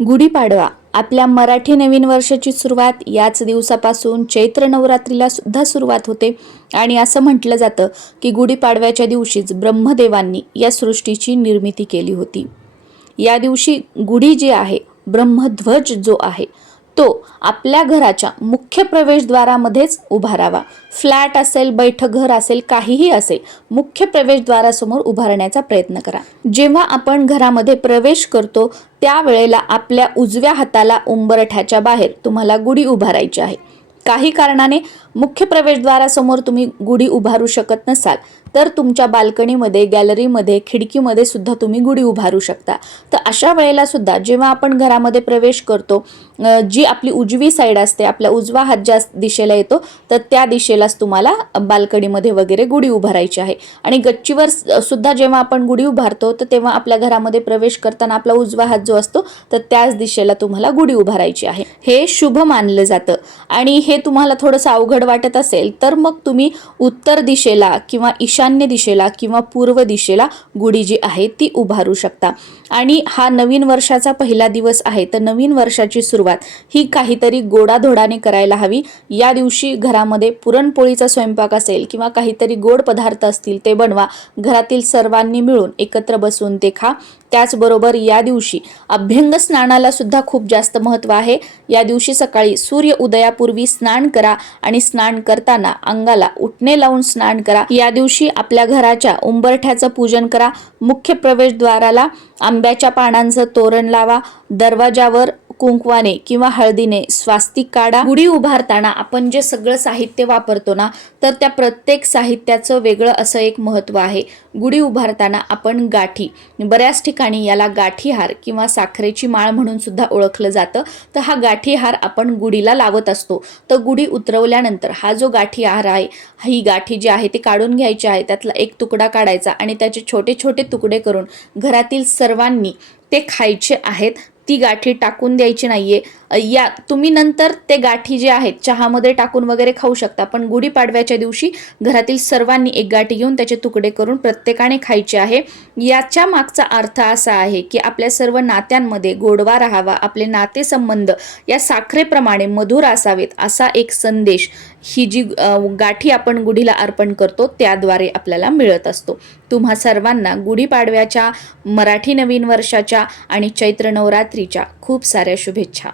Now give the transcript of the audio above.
गुढीपाडवा. आपल्या मराठी नवीन वर्षाची सुरुवात याच दिवसापासून चैत्र नवरात्रीला सुद्धा सुरुवात होते. आणि असं म्हटलं जातं की गुढीपाडव्याच्या दिवशीच ब्रह्मदेवांनी या सृष्टीची निर्मिती केली होती. या दिवशी गुढी जी आहे ब्रह्मध्वज जो आहे तो आपल्या घराच्या मुख्य प्रवेशद्वारामध्येच उभारावा फ्लॅट असेल बैठक घर असेल काहीही असेल मुख्य प्रवेशद्वारासमोर उभारण्याचा प्रयत्न करा. जेव्हा आपण घरामध्ये प्रवेश करतो त्यावेळेला आपल्या उजव्या हाताला उंबरठ्याच्या बाहेर तुम्हाला गुढी उभारायची आहे. काही कारणाने मुख्य प्रवेशद्वारासमोर तुम्ही गुढी उभारू शकत नसाल तर तुमच्या बाल्कनीमध्ये गॅलरीमध्ये खिडकीमध्ये सुद्धा तुम्ही गुढी उभारू शकता. तर अशा वेळेला सुद्धा जेव्हा आपण घरामध्ये प्रवेश करतो जी आपली उजवी साईड असते आपला उजवा हात ज्या दिशेला येतो तर त्या दिशेलाच तुम्हाला बाल्कनीमध्ये वगैरे गुढी उभारायची आहे. आणि गच्चीवर सुद्धा जेव्हा आपण गुढी उभारतो तर तेव्हा आपल्या घरामध्ये प्रवेश करताना आपला उजवा हात जो असतो तर त्याच दिशेला तुम्हाला गुढी उभारायची आहे. हे शुभ मानलं जातं. आणि हे तुम्हाला थोडंसं अवघड वाटत असेल तर मग तुम्ही उत्तर दिशेला किंवा ईशान्य दिशेला किंवा पूर्व दिशेला गुढी जी आहे ती उभारू शकता. आणि हा नवीन वर्षाचा पहिला दिवस आहे. तर नवीन वर्षाची सुरुवात ही काहीतरी गोडाधोडाने करायला हवी. या दिवशी घरामध्ये पुरणपोळीचा स्वयंपाक असेल किंवा काहीतरी गोड पदार्थ असतील ते बनवा. घरातील सर्वांनी मिळून एकत्र बसून ते खा. त्याचबरोबर या दिवशी अभ्यंग स्नानाला सुद्धा खूप जास्त महत्त्व आहे. या दिवशी सकाळी सूर्य उदयापूर्वी स्नान करा आणि स्नान करताना अंगाला उठणे लावून स्नान करा. या दिवशी आपल्या घराच्या उंबरठ्याचं पूजन करा. मुख्य प्रवेशद्वाराला आंब्याच्या पानांचं तोरण लावा. दरवाजावर कुंकवाने किंवा हळदीने स्वास्तिक काढा. गुढी उभारताना आपण जे सगळं साहित्य वापरतो ना तर त्या प्रत्येक साहित्याचं वेगळं असं एक महत्त्व आहे. गुढी उभारताना आपण गाठी. बऱ्याच ठिकाणी याला गाठीहार किंवा साखरेची माळ म्हणून सुद्धा ओळखलं जातं. तर हा गाठीहार आपण गुढीला लावत असतो. तर गुढी उतरवल्यानंतर हा जो गाठीहार आहे ही गाठी जी आहे ती काढून घ्यायची आहे. त्यातला एक तुकडा काढायचा आणि त्याचे छोटे छोटे तुकडे करून घरातील सर्वांनी ते खायचे आहेत. ती गाठी टाकून द्यायची नाहीये. या तुम्ही नंतर ते गाठी जे आहेत चहामध्ये टाकून वगैरे खाऊ शकता पण गुढीपाडव्याच्या दिवशी घरातील सर्वांनी एक गाठी घेऊन त्याचे तुकडे करून प्रत्येकाने खायचे आहे. याच्या मागचा अर्थ असा आहे की आपल्या सर्व नात्यांमध्ये गोडवा राहावा आपले नातेसंबंध या साखरेप्रमाणे मधुर असावेत असा एक संदेश ही जी गाठी आपण गुढीला अर्पण करतो त्याद्वारे आपल्याला मिळत असतो. तुम्हा सर्वांना गुढीपाडव्याच्या मराठी नवीन वर्षाच्या आणि चैत्र नवरात्रीच्या खूप साऱ्या शुभेच्छा.